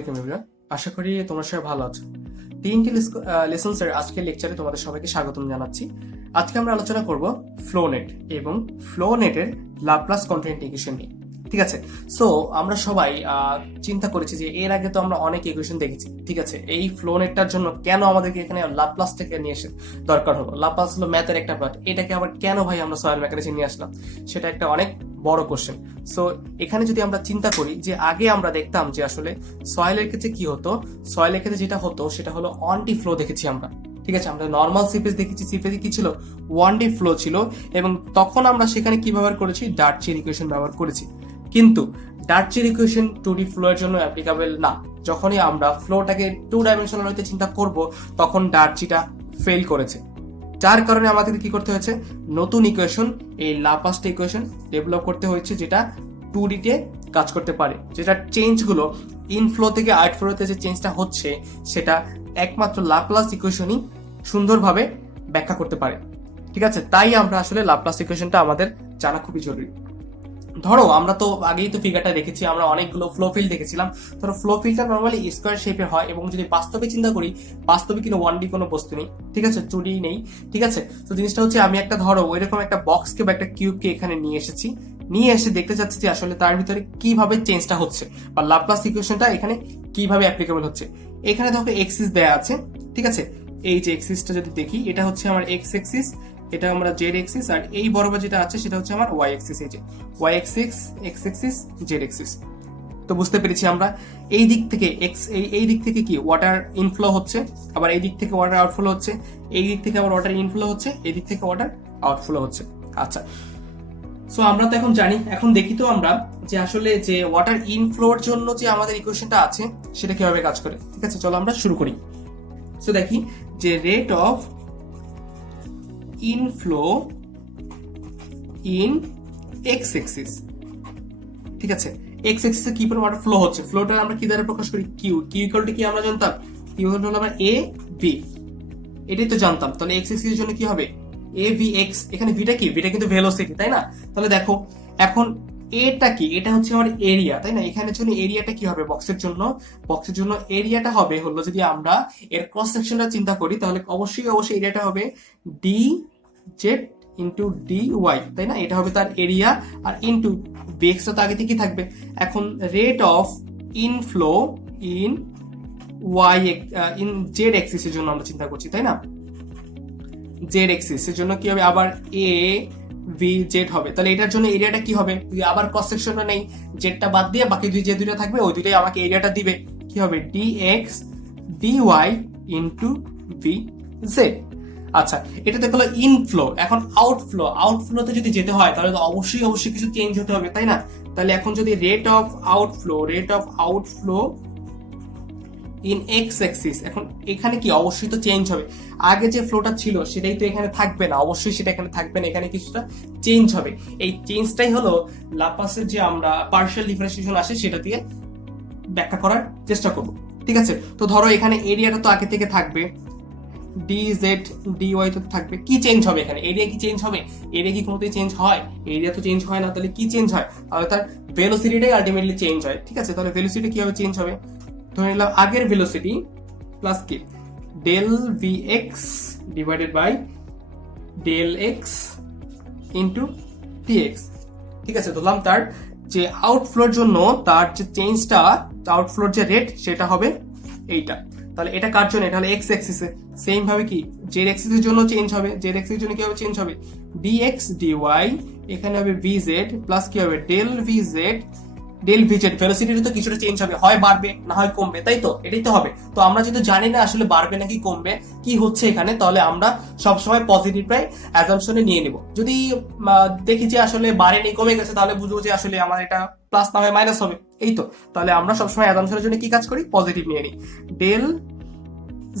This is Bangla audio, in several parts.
আলাইকুম এভরিওয়ান, আশা করি তোমরা সবাই ভালো আছো। তিনটি লেসন্সের আজকের লেকচারে তোমাদের সবাইকে স্বাগতম জানাচ্ছি। আজকে আমরা আলোচনা করব ফ্লোনেট এবং ফ্লোনেটের ল্যাপ্লাস কন্ট্রা ইন্টিগ্রেশন নিয়ে। ঠিক আছে, সো আমরা সবাই চিন্তা করেছি যে এর আগে তো আমরা অনেক ইকুয়েশন দেখেছি। ঠিক আছে, এই ফ্লোনেটটার জন্য কেন আমাদেরকে এখানে ল্যাপ্লাস থেকে নিয়ে এসে দরকার হলো? ল্যাপ্লাস হলো ম্যাথের একটা পার্ট, এটাকে আবার কেন ভাই আমরা সয়েল মেকানিক্সে নিয়ে আসলাম, সেটা একটা অনেক বড় কোশ্চেন। সো এখানে যদি আমরা চিন্তা করি যে আগে আমরা দেখতাম যে আসলে সয়েলের ক্ষেত্রে কি হতো, সয়েলের ক্ষেত্রে যেটা হতো সেটা হলো ওয়ান ডি ফ্লো দেখেছি আমরা। ঠিক আছে, আমরা নর্মাল সিপেজ দেখেছি, সিপেজে কি ছিল, ওয়ান ডি ফ্লো ছিল, এবং তখন আমরা সেখানে কি ব্যবহার করেছি, ডার্চির ইকুয়েশন ব্যবহার করেছি। কিন্তু ডার্চির ইকুয়েশন টু ডি ফ্লো এর জন্য অ্যাপ্লিকেবল না। যখনই আমরা ফ্লোটাকে টু ডাইমেনশনাল হইতে চিন্তা করব, তখন ডার্চিটা ফেল করেছে, যার কারণে আমাদের কি করতে হয়েছে, নতুন ইকুয়েশন, এই লাপ্লাস ইকুয়েশন ডেভেলপ করতে হয়েছে, যেটা টু ডিতে কাজ করতে পারে, যেটা চেঞ্জগুলো ইনফ্লো থেকে আউটফ্লোতে যে চেঞ্জটা হচ্ছে সেটা একমাত্র লাপ্লাস ইকুয়েশনই সুন্দরভাবে ব্যাখ্যা করতে পারে। ঠিক আছে, তাই আমরা আসলে লাপ্লাস ইকুয়েশনটা আমাদের জানা খুবই জরুরি। ধরো আমরা তো আগেই তো ফিগারটা দেখেছি, আমরা অনেকগুলো ফ্লো ফিল্ড দেখেছিলাম। ধরো ফ্লো ফিল্ডটা নর্মালি স্কোয়ার শেপে হয়, এবং যদি বাস্তবে চিন্তা করি, বাস্তবে কিন্তু ওয়ান ডি কোনো বস্তু নেই, ঠিক আছে, টু ডি নেই। ঠিক আছে, তো জিনিসটা হচ্ছে আমি একটা ধরো ওইরকম একটা বক্সকে বা একটা কিউবকে এখানে নিয়ে এসেছি, নিয়ে এসে দেখতে চাচ্ছি যে আসলে তার ভিতরে কিভাবে চেঞ্জটা হচ্ছে, বা লাপ্লাস ইকুয়েশনটা এখানে কিভাবে অ্যাপ্লিকেবল হচ্ছে। এখানে দেখো এক্সিস দেয়া আছে, ঠিক আছে, এই যে এক্সিসটা যদি দেখি, এটা হচ্ছে আমার এক্স এক্সিস, এটা আমরা জেড এক্সিস, আর এই বরাবর যেটা আছে সেটা হচ্ছে আমার ওয়াই এক্সিস। এই যে y axis, x axis, z axis. তো বুঝতে পেরেছি আমরা এই দিক থেকে এক্স, এই দিক থেকে কি ওয়াটার ইনফ্লো হচ্ছে, আবার এই দিক থেকে ওয়াটার আউটফ্লো হচ্ছে, এই দিক থেকে আবার ওয়াটার ইনফ্লো হচ্ছে, এই দিক থেকে ওয়াটার আউটফ্লো হচ্ছে। আচ্ছা, সো আমরা তো এখন জানি, এখন দেখি তো আমরা যে আসলে যে ওয়াটার ইনফ্লোর জন্য যে আমাদের ইকুয়েশনটা আছে সেটা কিভাবে কাজ করে। ঠিক আছে, চলো আমরা শুরু করি। সো দেখি যে rate of inflow in x axis, ঠিক আছে, এক্স এক্সিসে কি পরিমাণ ওয়াটার ফ্লো হচ্ছে, ফ্লোটা আমরা কি দ্বারা প্রকাশ করি, কিউ, কিউ ইকুয়াল টু কি আমরা জানতাম, কিউ ইকুয়াল টু হলো আমরা এ ভি, এটাই তো জানতাম। তাহলে এক্স এক্সিসের জন্য কি হবে, এ ভি এক্স, এখানে ভিটা কি, ভিটা কিন্তু ভেলোসিটি, তাই না? তাহলে দেখো এখন এটা কি, এটা হচ্ছে আমার এরিয়া, তাই না? এখানে জন্য এরিয়াটা কি হবে, বক্সের জন্য, বক্সের জন্য এরিয়াটা হবে হলো, যদি আমরা এর ক্রস সেকশনটা চিন্তা করি, তাহলে অবশ্যই এরিয়াটা হবে d z into d y, তাই না? এটা হবে তার এরিয়া, আর ইন্টু বিএক্সটা তো আগে থেকে থাকবে। এখন rate of inflow in y in z axis এর জন্য আমরা চিন্তা করছি, তাই না? জেড এক্সিস এর জন্য কি হবে, আবার এ ভি জেড হবে। তাহলে এটার জন্য এরিয়াটা কি হবে, আবার ক্রস সেকশনটা নেই, জেডটা বাদ দিয়ে বাকি যে দুইটা থাকবে ওই দুইটাই আমাকে এরিয়াটা দিবে। কি হবে, d x d y into v z. আচ্ছা, এটা তো হলো ইনফ্লো। এখন আউটফ্লো, আউটফ্লোতে যদি যেতে হয় তাহলে তো অবশ্যই কিছু চেঞ্জ হতে হবে, তাই না? তাহলে এখন যদি rate of outflow in x Axis, এখন এখানে কি অবশ্যই তো চেঞ্জ হবে, আগে যে ফ্লোটা ছিল সেটাই তো এখানে থাকবে না, অবশ্যই সেটা এখানে থাকবে না, এখানে কিছুটা চেঞ্জ হবে। এই চেঞ্জটাই হলো লাপ্লাসের যে আমরা পার্শিয়াল ডিফারেন্সিয়েশন আসে সেটা দিয়ে ব্যাখ্যা করার চেষ্টা করব। ঠিক আছে, তো ধরো এখানে এরিয়াটা তো আগে থেকে থাকবে, ডি জেড ডি ওয়াই তো থাকবে, কি চেঞ্জ হবে এখানে, এরিয়া কি চেঞ্জ হবে, এরিয়া কি কোনোদিন চেঞ্জ হয়, এরিয়া তো চেঞ্জ হয় না, তাহলে কি চেঞ্জ হয়, তাহলে তার ভেলোসিটিটাই আলটিমেটলি চেঞ্জ হয়। ঠিক আছে, তাহলে ভেলোসিটি কিভাবে চেঞ্জ হবে, ধরে নিলাম আগের ভেলোসিটি প্লাস কি del v x divided by del x into t x. ঠিক আছে, ধরলাম তার যে আউটফ্লোর জন্য তার যে চেঞ্জটা, আউটফ্লোর যে রেট সেটা হবে এইটা। তাহলে এটা কার জন্য, এটা হলো এক্স এক্সিসে। সেম ভাবে কি জেড এক্সিসের জন্য চেঞ্জ হবে, জেড এক্সিসের জন্য কি হবে, চেঞ্জ হবে ডি এক্স ডি ওয়াই, এখানে হবে ভি জেড প্লাস কি হবে del V Z del V Z. ভেলোসিটিটা তো কিছুটা চেঞ্জ হবে, হয় বাড়বে না হয় কমবে, তাই তো? এটাই তো হবে। তো আমরা যেহেতু জানি না আসলে বাড়বে নাকি কমবে, কি হচ্ছে এখানে, তাহলে আমরা সবসময় পজিটিভটাই অ্যাজাম্পশনে নিয়ে নিব। যদি দেখি যে আসলে বাড়েনি, কমে গেছে, তাহলে বুঝবো যে আসলে আমার এটা প্লাস না হয় মাইনাস হবে, এই তো। তাহলে আমরা সবসময় অ্যাজাম্পশনের জন্য কি কাজ করি, পজিটিভ নিয়ে নিই, ডেল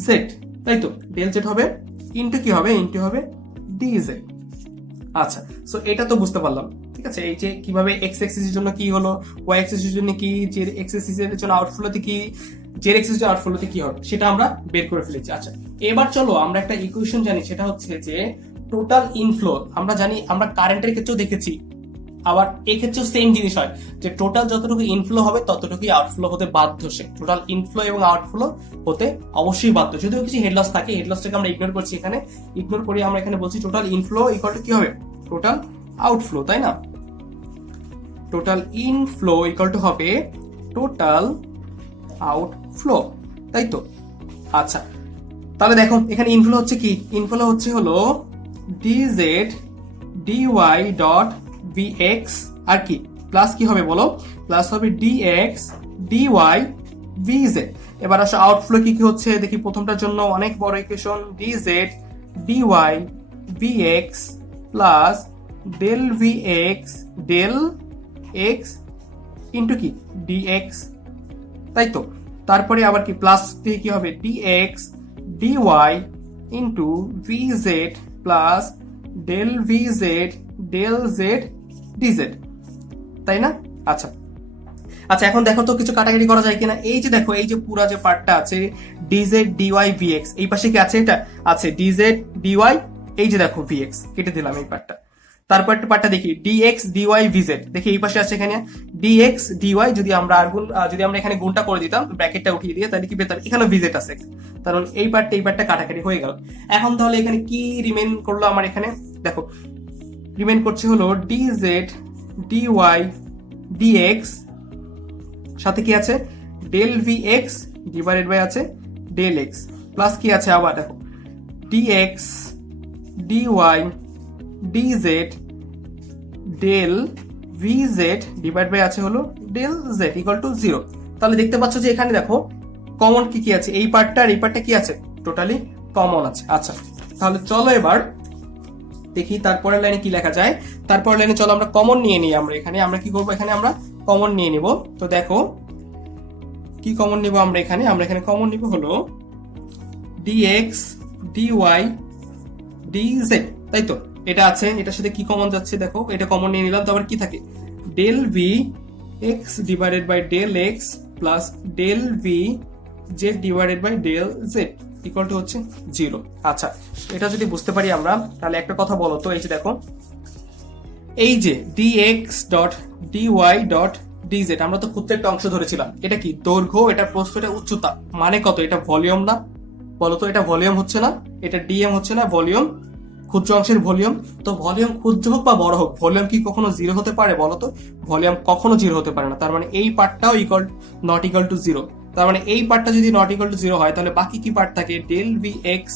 জেড, তাই তো? ডেল জেড হবে ইন্টু কি হবে, ইন্টু হবে ডি জেড। আচ্ছা, সো এটা তো বুঝতে পারলাম। ঠিক আছে, এই যে কিভাবে এক্স এক্সিস এর জন্য কি হলো, ওয়াই এক্সিস এর জন্য কি, জেড এক্সিস এর জন্য আউটফ্লোতে কি, জেড এক্সিস এর আউটফ্লোতে কি হবে, সেটা আমরা বের করে ফেলেছি। আচ্ছা, এবার চলো আমরা একটা ইকুয়েশন জানি, সেটা হচ্ছে যে টোটাল ইনফ্লো। আমরা জানি, আমরা কারেন্টের ক্ষেত্রেও দেখেছি আবার এক্ষেত্রেও সেম জিনিস হয় যে টোটাল যতটুকু ইনফ্লো হবে ততটুকুই আউটফ্লো হতে বাধ্য, সে টোটাল ইনফ্লো এবং আউটফ্লো হতে অবশ্যই বাধ্য। যদিও কিছু হেড লস থাকে, হেড লসটাকে আমরা ইগনোর করছি, এখানে ইগনোর করে আমরা এখানে বলছি টোটাল ইনফ্লো ইকুয়াল টু কি হবে, টোটাল আউটফ্লো, তাই না? টোটাল ইনফ্লো ইকুয়াল টু হবে টোটাল আউটফ্লো, তাই তো? আচ্ছা, তাহলে দেখো এখানে ইনফ্লো হচ্ছে কি, ইনফ্লো হচ্ছে হলো ডিজেড ডিওয়াই ডট ভিএক্স আর কি প্লাস কি হবে বলো, প্লাস হবে ডিএক্স ডিওয়াই ভিজেড। এবার আসো আউটফ্লো কি কি হচ্ছে দেখি। প্রথমটার জন্য অনেক বড় equation, dz dy vx plus del vx del x into কি ডিএক্স, তাই তো? তারপরে আবার কি প্লাস দিয়ে কি হবে dx dy into vz plus del vz del z dz, তাই না? আচ্ছা আচ্ছা, এখন দেখো তো কিছু কাটাকাটি করা যায় কিনা। এই যে দেখো, এই যে পুরা যে পার্টটা আছে ডিজেড ডিওয়াই ভিএক্স, এই পাশে কি আছে, এটা আছে ডিজেড ডিওয়াই, এই যে দেখো ভিএক্স কেটে দিলাম এই পার্টটা। তারপর একটা পার্টটা দেখি ডিএক্স ডিওয়াই ভিজেড, দেখি এই পাশে আছে এখানে ডিএক্স ডিওয়াই, যদি আমরা যদি আমরা এখানে গুণটা করে দিতাম ব্র্যাকেটটা উঠিয়ে দিয়ে, তাহলে কি পেতাম, এখানে ভিজেড আছে, কারণ এই পার্টটা কাটাকাটি হয়ে গেল। এখন তাহলে এখানে কি রিমেইন করলো আমার, এখানে দেখো রিমেইন করছে হলো ডিজেড ডিওয়াই ডিএক্স, সাথে কি আছে ডেল ভিএক্স ডিভাইডেড বাই আছে ডেল এক্স, প্লাস কি আছে আবার দেখো dx dy dz del vz divide by আছে হলো ডেল জেড ইকুয়াল টু 0। তাহলে দেখতে পাচ্ছ যে এখানে দেখো কমন কি কি আছে, এই পার্টটা আর এই পার্টটা কি আছে, টোটালি কমন আছে। আচ্ছা, তাহলে চলো এবার দেখি তারপরের লাইনে কি লেখা যায়। তারপরের লাইনে চলো আমরা কমন নিয়ে নিই। আমরা কি করবো, এখানে আমরা কমন নিয়ে নিব। তো দেখো কি কমন নিব আমরা এখানে কমন নিব হলো ডিএক্স ডিওয়াই ডিজেড, তাই তো? এটা আছে, এটার সাথে কি কমন যাচ্ছে দেখো, এটা কমন নিয়ে নিলাম। তারপর কি থাকে del v x divided by del x plus del V z divided by del z equal to হচ্ছে 0। আচ্ছা, এটা যদি বুঝতে পারি আমরা, তাহলে একটা কথা বলো তো, এই যে দেখো এই যে dx dot dy dot dz, আমরা তো প্রত্যেকটা অংশ ধরেছিলাম, এটা কি দৈর্ঘ্য, এটা প্রস্থ, এটা উচ্চতা, মানে কত, এটা ভলিউম না? বলো তো, এটা ভলিউম হচ্ছে না, এটা ডিএম হচ্ছে না, ভলিউম, ক্ষুদ্র অংশের ভলিউম। তো ভলিউম ক্ষুদ্র হোক বা বড় হোক, ভলিউম কি কখনো 0 হতে পারে বলো তো? ভলিউম কখনো 0 হতে পারে না। তার মানে এই পার্টটাও নট ইকুয়াল টু 0। তার মানে এই পার্টটা যদি নট ইকুয়াল টু 0 হয়, তাহলে বাকি কি পার্ট থাকে, del v x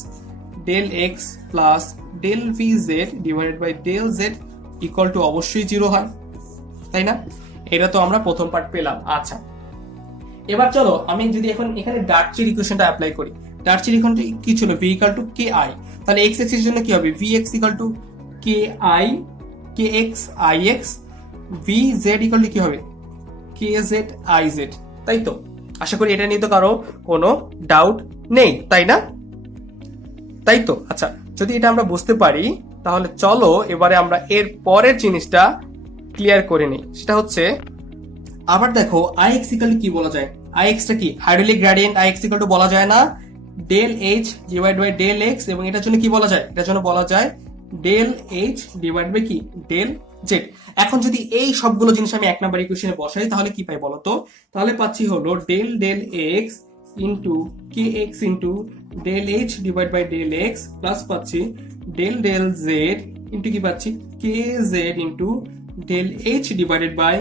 del x plus del V z divided by del z equal to অবশ্যই 0 হয়, তাই না? এটা তো আমরা প্রথম পার্ট পেলাম। আচ্ছা, এবার চলো আমি যদি এখন এখানে ডার্চির ইকুয়েশনটা অ্যাপ্লাই করি। ডার্চির ইকুয়েশনটা কি ছিল, V equal to K I, তাহলে এক্স এক্সিস এর জন্য কি হবে, V x equal to K I K x I x, V Z equal to কি হবে কে জেড আই জেড, তাই তো? আশা করি এটা নিয়ে তো কারো কোনো ডাউট নেই, তাই না? তাই তো? আচ্ছা, যদি এটা আমরা বুঝতে পারি, তাহলে চলো এবারে আমরা এর পরের জিনিসটা ক্লিয়ার করে নিই। সেটা হচ্ছে আবার দেখো আইএক্স ইকুয়াল টু কি বলা যায়, আইএক্সটা কি hydraulic gradient, ix equal to বলা যায় না del h divide by del x, এবং এটার জন্য কি বলা যায়, এটার জন্য বলা যায় ডেল এইচ ডিভাইড বাই কি ডেল জেড। এখন যদি এই সবগুলো জিনিস আমি 1 নম্বর ইকুয়েশনে বসাই, তাহলে কি পাই বলো তো? তাহলে পাচ্ছি হলো del del x into k x into del h divide by del x plus পাচ্ছি ডেল ডেল জেড ইন্টু কি পাচ্ছি k z into del h divided by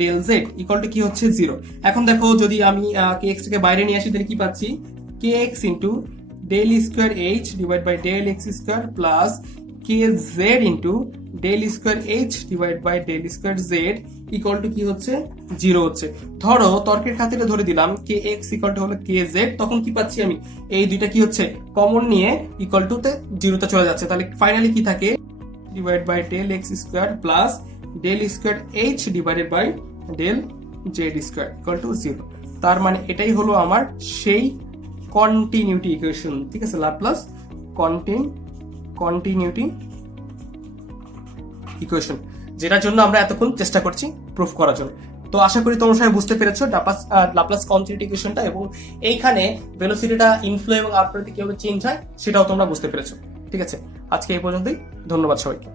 del z equal to কি হচ্ছে 0। এখন দেখো যদি আমি কে এক্স থেকে বাইরে নিয়ে আসি, তাহলে কি পাচ্ছি k x into del square h divide by del x square plus k z into del square h divide by del square z equal to কি হচ্ছে 0 হচ্ছে। ধরো তর্কের খাতিরে ধরে দিলাম কে এক্স ইকুয়াল টু হলো কে জেড, তখন কি পাচ্ছি আমি, এই দুইটা কি হচ্ছে কমন নিয়ে ইকুয়াল টু তে 0 তে চলে যাচ্ছে। তাহলে ফাইনালি কি থাকে divide by del x square plus del square h divided by del z square equal to 0। তার মানে এটাই হলো আমার সেই কন্টিনিউটি ইকুয়েশন, ঠিক আছে, ল্যাপ্লাস কন্টিনিউটি ইকুয়েশন, যেটার জন্য আমরা এতক্ষণ চেষ্টা করছি প্রুফ করার জন্য। তো আশা করি তোমরা সবাই বুঝতে পেরেছো ল্যাপ্লাস কন্টিনিউটি ইকুয়েশনটা, এবং এইখানে ভেলোসিটিটা ইনফ্লো এবং আউটফ্লোতে কিভাবে চেঞ্জ হয় সেটাও তোমরা বুঝতে পেরেছো। ঠিক আছে, আজকে এই পর্যন্তই, ধন্যবাদ সবাইকে।